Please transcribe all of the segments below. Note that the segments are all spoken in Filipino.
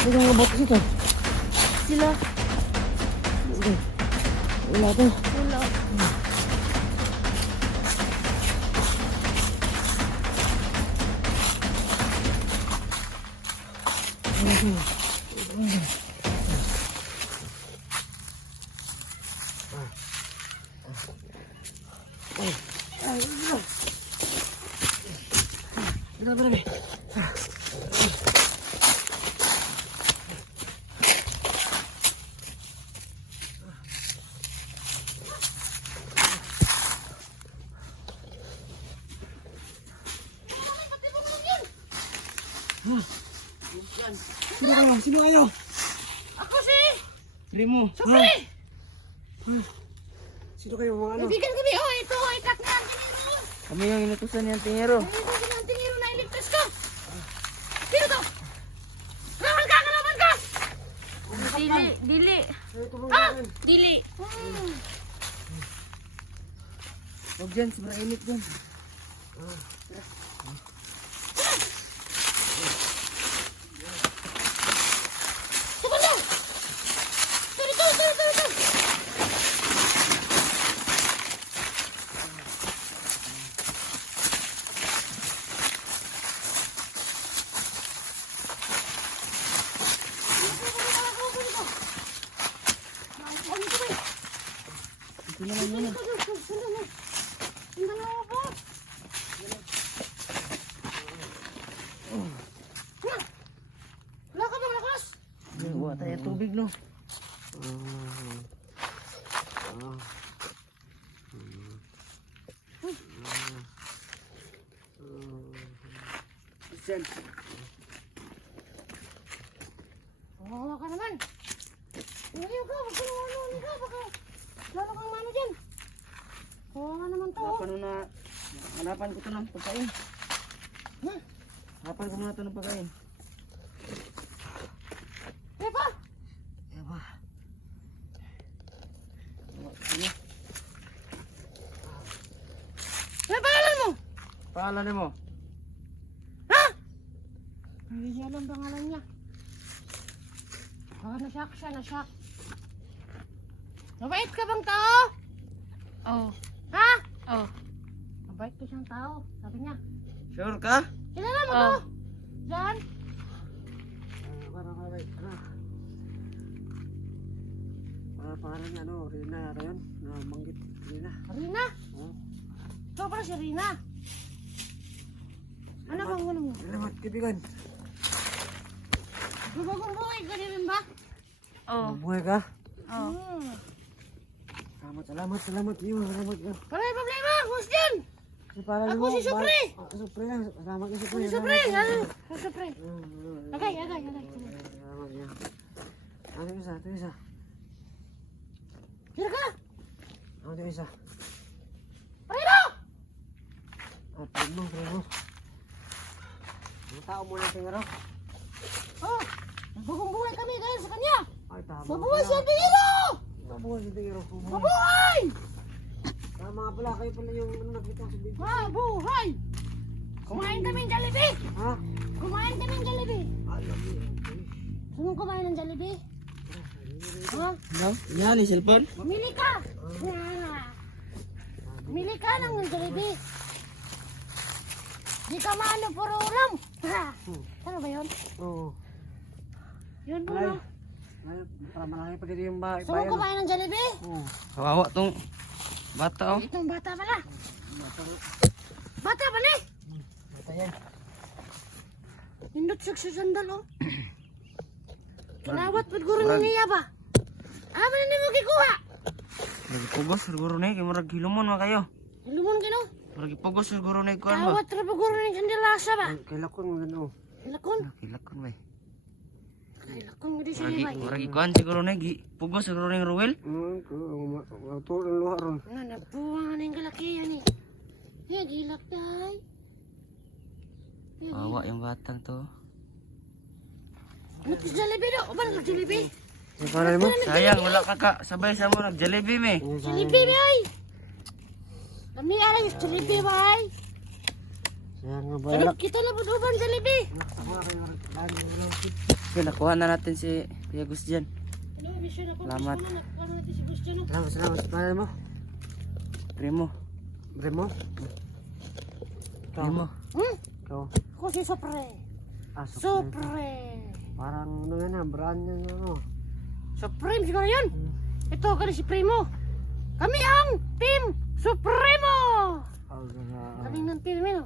Ano yung robot dito? Sila. Wala to. Wala. Sino kayo? Ako si Primo. Supre. Sino kayo mga ano? Kaibigan kami. Oh, ito. Itak na ang tingiro. Kami yung inutusan niyang tingero. Kaibigan na ang tingiro na iligtas ko. Sino to? Kalaban ka! Kalaban ka! Dili. Dili. Ha? Dili. Huwag dyan, sobrang init dyan. Sabalo! Ito. Ito naman muna. Wala ka bang lakas? Wala tayo tubig, no? Wala ka naman. Ngayon ka, wag ka naman ano ka. Baka lalo kang mano dyan. Kawawa naman to. Hanapan ko ito ng pagkain. Ha? Hanapan ko muna ito ng pagkain. Epa! Ewa. Ano? Ano pangalan mo? Pangalan mo? Ha? Hindi niya alam pangalan niya. Baka na-shock siya, na-shock. Mabait ka bang tao? Oh, Ha? oh. Mabait ka siyang tao, sabi niya. Sure ka? Kilala mo Oh. to? Diyan? Parang mabait. Parang ano, Rina yata yun. Namanggit Rina. Rina? Oh. Ikaw pala si Rina. Ano bang ano mo? Salamat, kaibigan. Bagong buhay ka rin ba? Oh. Mabuhay ka? Oh. Salamat. Iyo, salamat ka. Wala yung problema, hus dyan! Si parang Ako si Supre! Supre lang. Salamat ka, Supre. Si Supre! Ano? Si Supre! Agay. Salamat niya. Ito isa. Sino ka? Ito isa. Parino! Primo. Ang tao mo lang tingaro. Oh! Bagong buhay kami dahil sa kanya! Ay, tama. Mabuhay siya, Tingiro! Mabuhay si tingaro. Mabuhay! Tama nga pala, kayo pala yung nakita sa video. Mabuhay! Kumain kaming Jollibee! Ha? Kumain kaming Jollibee! Alam mo yun. Sino kumain ng Jollibee? Ha? No? Yan, yung cellphone? Pumili ka! Pumili ka ng Jollibee! Di ka maano, puro ulam. Ha? Ano ba yun? Oo. Yun po Ay. na. Ay, para malaki pa dito yung bahay. So, kumain ng Jollibee? Oo. Kawawa tong bata oh. Itong bata pala. Bata pala eh. Bata yan. Nindot sa sandal oh. Kinawat pa guro niya ba? Ano na mo gikuha? Nagpugos siguro na kay murag hilumon man kayo. Lumon gino. Murag ipugos siguro na kuan ba. Kawat ra pa guro ni sandalasa ba? Kailakon mo gano'n. Lakon. Kilakon ba. Lakon mo di siya ba? Murag ikuan siguro na pugos siguro na Ruel. Tulog ng luha ron. Nga nabuwang ning kalakihan eh. Hey, gilak day. Kawawa yung batang to. Ano si Jollibee do? Ba nang Jollibee? Yung panay mo? Sayang wala ka sabay sa mo nag-Jollibee me. Jollibee ba ay? Kami alam yung Jollibee ba ay? Sayang nga ba? Ano kita na po uban Jollibee? Okay, nakuha na natin si Kuya Gus dyan. Ano mission ako? Salamat. Nakuha natin si Gusto no? Salamat. Panay mo? Primo. Bremo? Primo. Ikaw? Ako si Sopre. Sopre. Parang ano yan brand yan ano. Supreme siguro yun. Ito ka si Primo. Kami ang Team Supremo. Kami ng team no?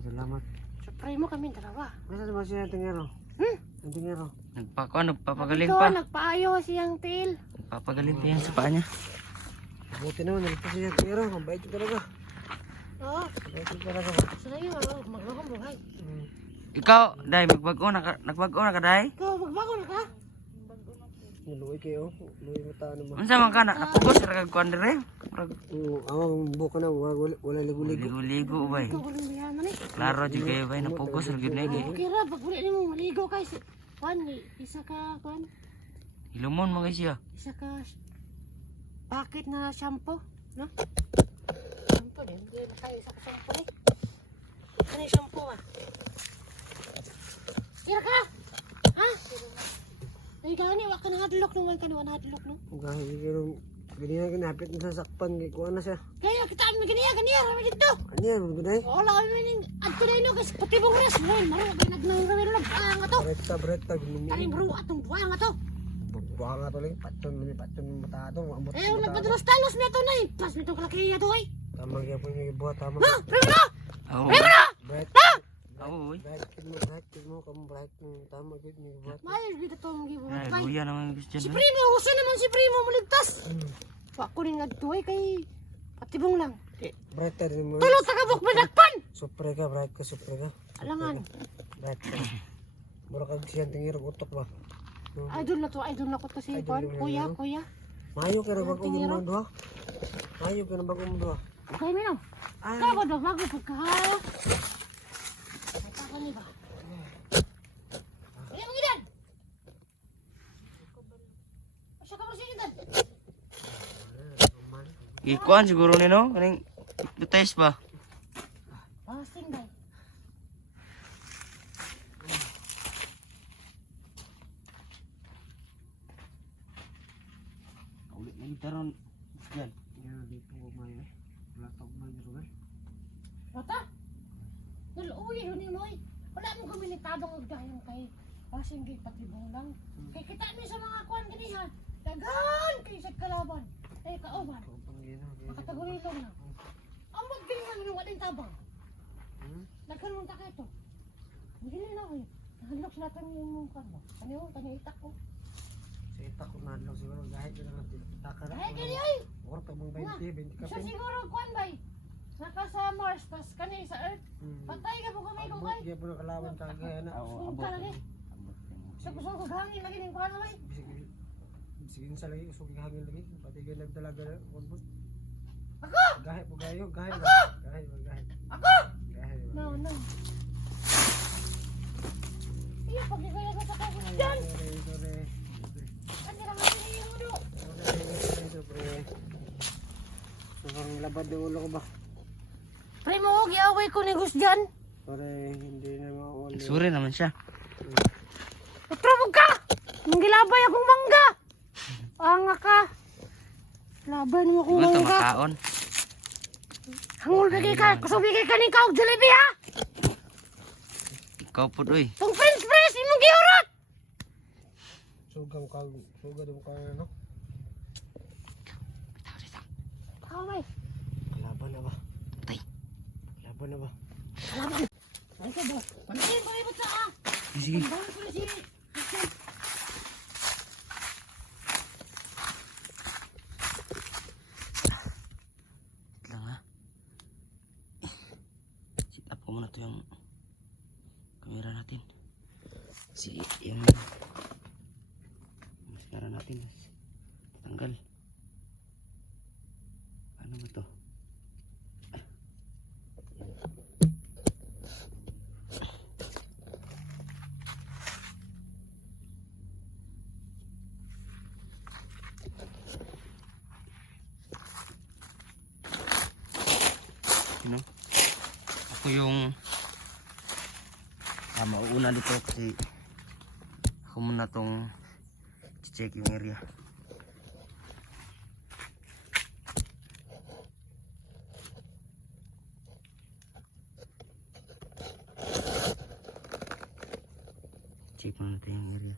Salamat. Supremo kami dalawa. Masa naman siya yung tingero? Yung tingero? Nagpapagaling Ito, pa. nagpaayo siyang tail. Nagpapagaling pa yan sa paa niya. Buti naman, nalito siya yung tingero. Mabait yung talaga. Oo. Mabait yung talaga. Sila yun, maglakong buhay. Ikaw, Day, nagbago na ka, Day? Ikaw, magbago na ka? Niluwi kayo. Luwi mo tayo naman. Unsa man ka na napugos ra kag kuan dire? Ang buka na, wala ligo-ligo. Ligo-ligo bay. Ikaw, walang biyaman eh. Klaro jud kayo bay napugos ra gyud na gi. Okay ra, pag wala mo maligo kay Kwan, isa ka, Kwan, Hilumon mo kay siya. isa ka packet na shampoo, no? Shampoo din, hindi na tayo isa ka shampoo eh. Ano yung shampoo ah? Tira ka! Ha? Ay gani, wak ka nahadlok naman ka naman nahadlok no? Gahit yung ganyan kinapit na sa sakpan. Kuha na siya. Kaya kita kami ganiya, rami dito! Ano yan? Magbiday? Wala kami ning adto na ino kasi pati bong res mo, maro ba nagnang rami ro nga to? Bretta. Kaning bro atong buhay nga to. Buha nga to lang. Patson yung mata ito. Eh, nagpadalos-talos na to na eh. Pas nito kalakiya to eh. Tama kaya po yung buha. Tama. Ha? Primo! Oo. Primo! Bright. Oo. Bright mo. Kamu bright mo. Tama good yung buha. Mayos dito to ang gibo. Ay, Kay luya naman Gus si dyan. Primo, usa naman si Primo maligtas. Wa ko ning nagtuoy kay patibong lang. Bright ta rin mo. Tulo ta kabuk madakpan. Supre ka. Bright ka. Supre ka. Alangan. Bright ka. Mura kag siyang tingir. Utok ba? Idol na ko to si Kwan. Kuya. Mayo ka na bagong mo doha. Mayo ka na bagong mo doha. Kay mino. Ay. Ka ba daw bago pagkahayo? Ata ka ni ba? Ay, mo gidan. Asa ka mo gidan? Ikuan siguro ni no kaning test ba? Basing dai. Ulit na gitaron. Yan. Yan, di po mayo. Wala tawag mayo rin. Bata? Naluwi yun ni Moy. Wala mo kami nagtabang magdahayang kay basing gay patibong lang. Kay kita mi sa mga kwan ganihan. Dagan kay sa kalaban. Ay kauban. Makatagulilong na. Ambot ganihan ng wading tabang. Nagkaroon ta kayo to. Hindi na ako eh. Nahalok sila kami yung kwan mo. Kani itak ko. Sa itak ko na lang siguro. Gahit ka lang. Takara. Ay kani ay. Or tabong 20 ka Siya pin. siguro kwan bay. Naka sa Mars tas kani sa Earth. Patay ka po kami ko kay. Kaya po nakalaban ka gaya na. Sug ka lagi. Sa gusto ko gangin lagi ning kwan bay. Sige sa lagi. Usog hangin lagi. Pati kayo nagdalaga na. Kunbos. Ako! Gahit po kayo. Gahit. Ako! Gahit. No. Iya pag kaya ka sa kaso diyan. Sorry. Ano ra man ni mo do? Sobrang labad ng ulo ko ba? Primo, giaway ko ni Gus diyan. Sorry, hindi na maulit. Suri naman siya. Patrobog ka! Nung gilabay akong mangga! Anga ka! Laban mo akong Iwan to mangga! makaon. Hangul bigay ka! Kusog bigay ka ni Kaog Jollibee ha! Ikaw po doy. Tong french fries imong giurot. Sugam ka, sugam ka ano? Ako bay. Laban na ba? Tay. Laban na ba? Salamat. Ay ka ba? Panay ba ibot sa ah. Sige. Bawal ko na si. Wait lang ha. Sit up ko muna to yung camera natin. Kasi yung mascara natin tanggal. Ano ba to? You know? Ako yung mauuna dito kasi ako muna tong check yung area. Check muna natin yung area.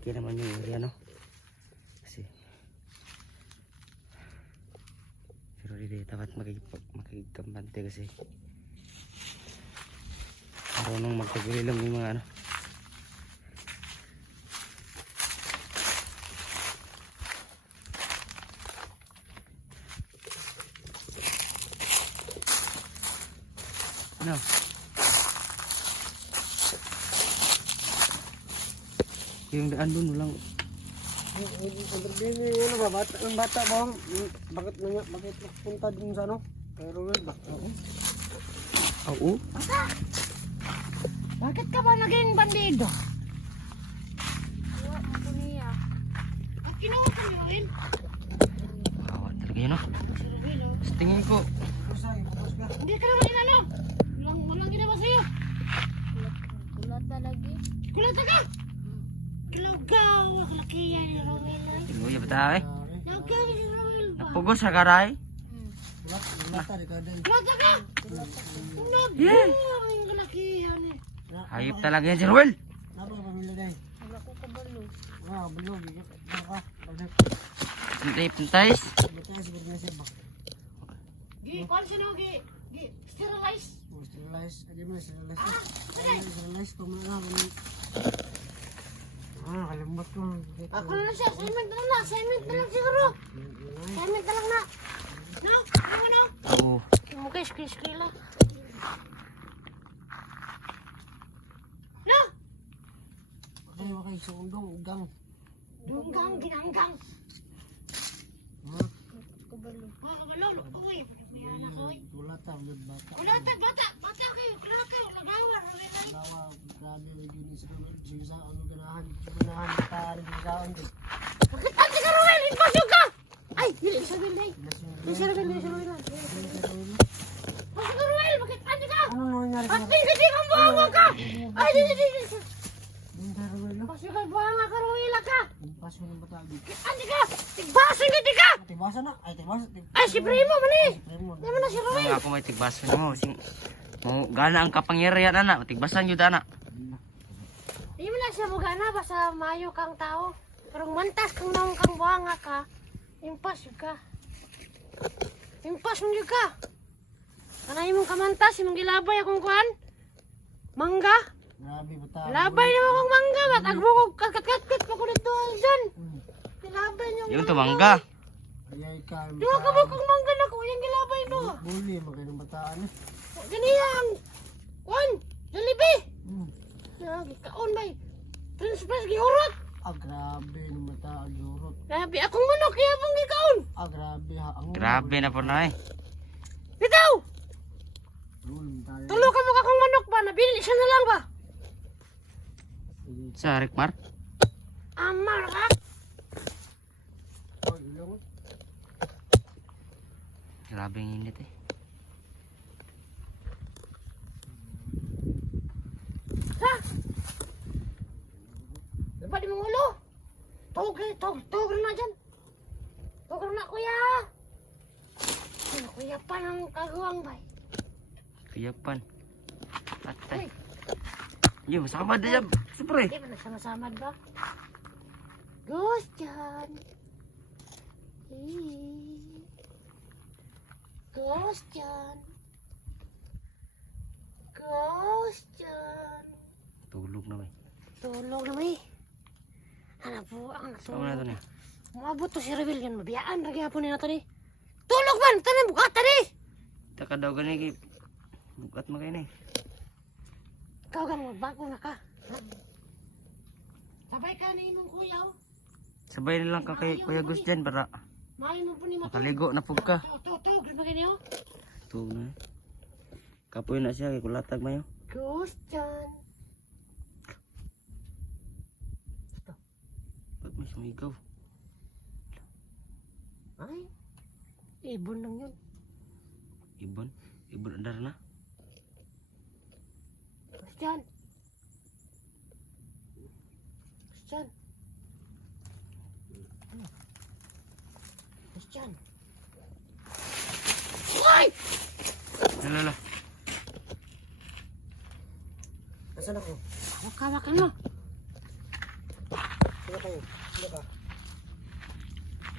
Okay naman yung area, no? Kasi pero hindi dapat makikikampante kasi marunong magtaguli lang yung mga ano. Ano? Yung daan doon lang. Ano ba? Ang bata ba? Bakit punta dun sa ano? Kay Ruel ba? Oo. Bakit ka ba naging bandido? Ang ginawa ko yun. Kawa talaga yun, no? Sa tingin ko, Hindi ka naman inano. Walang ginawa sa'yo. Kulata lagi. Kulata ka. Kilagaw. Kalakiyan ni Romel. tingin ko bata eh. Kilagaw ni Romel ba? Napugos sa karay. Bata di ka din. Kulata ka. Yeah. Nagbuang yung kalakiyan eh. Hayop talaga yan si Ruel. Ano ba pamilya din? Wala ko kabalo. Ah, balo, bigit. Baka, balik. Pintay-pintays. Bata siguro na siya ba? Gi, kung sino gi sterilize. Oh, sterilize. Adi mo sterilize. Ah, Ay, sterilize ko muna. Ah, kalimot ko. Ako na siya. Assignment na lang. Assignment na lang siguro. Assignment na lang na. No? Ano? Oo. Mukha skila. No? Okay, so undong, ugang. Dunggang, ginanggang. Ha? Kabalo. Mga kabalolo. Uy, panabayaan ako. Wala ta, bata. Wala ta, bata kayo. Kaya kayo, lagawan. Lawa, grabe, yun sa ano ganahan, ta, nagsasaon din. Bakit ate ka, Ruel? Impasyo ka! Ay, dili siya, Ruel. Dili siya, Ruel. Pasyo ka, Ruel. Bakit ate ka? Ano nangyari sa Ate, hindi kang buhanga ka. Ay, dili. Ruel? Pasyo ka, buhanga ka, Ruel, ka. Paso ng bata. Ate ka, tigbaso nga, di ka. Tibasa na, ay tibasa. Ay, si Primo, mani. Primo. Di mo na si Ruel. Ako may tigbasan mo. Mo gana ang kapangyarihan ana. Tigbasan yun ana. Di mo na siya mugana, basta mayo kang tao. Pero mantas kang naong kang buhanga ka, impasyo ka. Impasyo nyo ka. Kanay mong kamantas, imong gilabay akong kuhan. Mangga. Grabe bata. Labay naman akong mangga. Ba't agbukog kat-kat-kat pa ko dito dyan. Gilabay nyo. Yung tumangga. Ayay ka. Di mo kabukog mangga na ko. Yung gilabay no. Bully, magandang bataan eh. Ganiyang. Kuhan. Jollibee. Hmm. Kaon bay. Prince Press giurot. Ah, grabe ng bata, agurot. Grabe akong manok kaya pong gikaon. Ah, grabe ha. Ang Grabe na po na eh. Bitaw. Tulong tayo. Tulo ka mo kakong manok ba? Nabili siya na lang ba? Sa Rekmar? Amar ka? Oh, ilong. Grabe ang init eh. Ha? Diba di mong ulo? Tog na dyan. Tog na kuya. Ano kuya pa ng kagawang bay? Kayapan. Patay. Uy, Yung masama na dyan. Siyempre. di ba nagsama-samad ba? Ghost dyan. Ghost dyan. Ghost dyan. Tulog na may. Tulog na may. Hanap po ang Sama na ito niya. Umabot to si Revil yan. Mabiyaan. Nagyapon nila to ni. Tulog man! Tanan bukata ni! Taka daw gani kay. Bukat mo kayo na eh. Ikaw ka magbago na ka. Sabay ka ni imong kuya. Oh. Sabay na lang ka kay Kuya Gus dyan para Maay mo po ni Mato. makaligo na pug ka. Tug. Sabay niyo. Tulog na eh. Kapoy na siya kay kulatag mayo. Ghost dyan. Ba't may sumigaw? Ay. Ibon lang yun. Ibon? Ibon andar na? Ghost dyan. Ghost dyan. Ghost dyan. Ay! Lala. Nasaan ako? Hawak-hawakan mo. Sino kayo? Sino ka?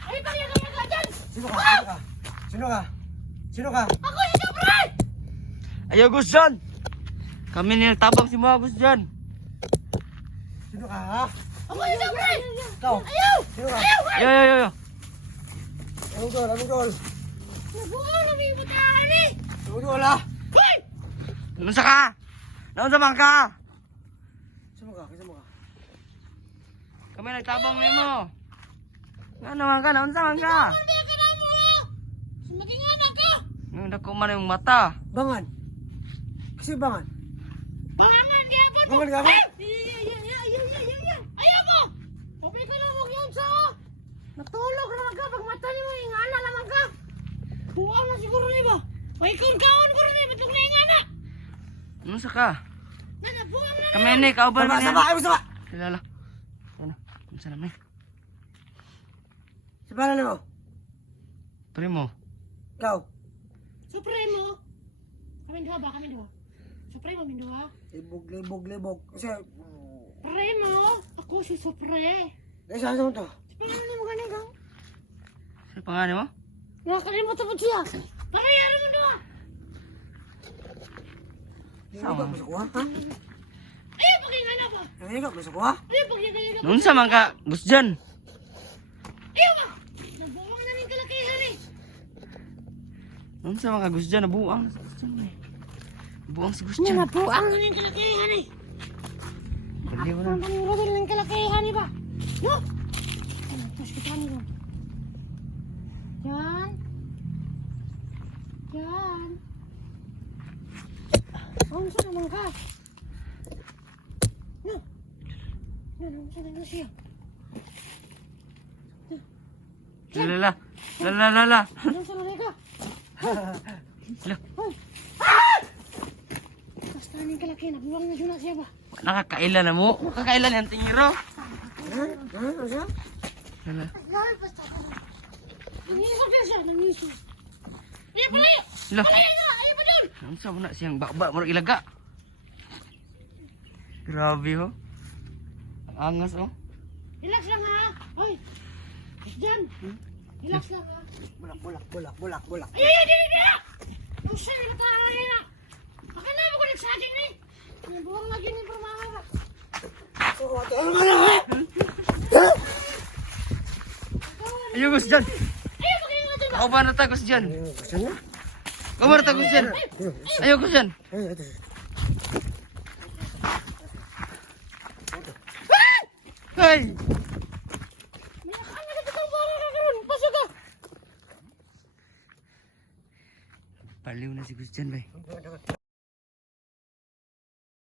Ay, pagyaga-yaga dyan! Sino ka? Sino ka? Sino ka? Sino ka? Ako ikaw, pre! Ayaw Gus dyan! Kami niltabang si mga Gus dyan. Sino ka ha? Ako ikaw, pre! Ikaw? Ayaw! Sino ka? Yo. Anong gol? Anong gol? Nabuo na may butahan eh! Anong gol ha? Hoy! Naunsa ka? Naunsa man ka? Sino ka? Sino ka? Kami nagtabang nimo. Nga naman ka? Naunsa man ka? Hindi ka na mo! Maging anak ka! Nung dako man yung mata. Bangan. Kasi bangan. Pangan kaya ba? Bangan ka ba? Ayaw mo! Sabi ka lang huwag yun sa... Natulog naman ka pag mata niyo yung ana naman ka! Buang na siguro niyo ba? Paikon kaon ko rin ba't yung naingana? Naunsa ka? Nanabuang na! Kami ni kauban Sama, man sama, yan. ayaw sama. Lala. Ano? Naunsa na may? Sa pangalan mo? Primo. Ikaw? Supremo! Kami dua ba? Kami dua? Supremo, kami dua? Libog. Kasi... Premo! Ako si Supre! Saan mo to? Pangalan mo ganun ka? Ano pangalan mo? Nakakalimutan mo siya! Pakayaro mo dua! Nanginig mo sa kuha, ha? Ayaw pakingana ba? Nanginig mo sa kuha? Ayaw pakingana ba? Naunsa man ka? Gus dyan. Ayaw ba? Nabuwang na rin kalakihan eh! Naunsa man ka Gus dyan? Nabuang. Nabuang si Gus dyan. Nabuwang na rin kalakihan eh! Bali mo na. Ang pangulo rin kalakihan eh ba? No! Ano, tapos kita niyo. Yan. Yan. Ang saan naman ka? No. Yan, ang saan naman siya? Lala. Lala. Ang saan naman ka? Lala. Hoy! Tapos tanin kalakihan, nabuwang na siya siya ba? Nakakailan na mo. Nakakailan yung tingiro. Ha? Ano siya? Lala. Ay, basta ka na. Nangiso ka siya, nangiso. Ayaw pala! Lala. Ayaw pa dun! Naunsa mo na siyang bakba. Murag ilaga. Grabe ho. Ang angas oh. Relax lang ha! Hoy! Diyan! Relax lang ha! Bulak. Ay! Ang siya, nagkatawa na yun ha! Pakala mo ko nagsaging na eh! Nabuwang lagi ni Permahara! Ano ka na, ha? Ayaw Gus dyan. Ayaw, pakinggan dyan! Ako ba natagos dyan? Saan na? Ako ba natagos dyan? Ayaw Gus dyan. Ay, ito. Hey! May nakanya ka itong para ka karoon! Pasok ka! Baliw na si Gus dyan bay.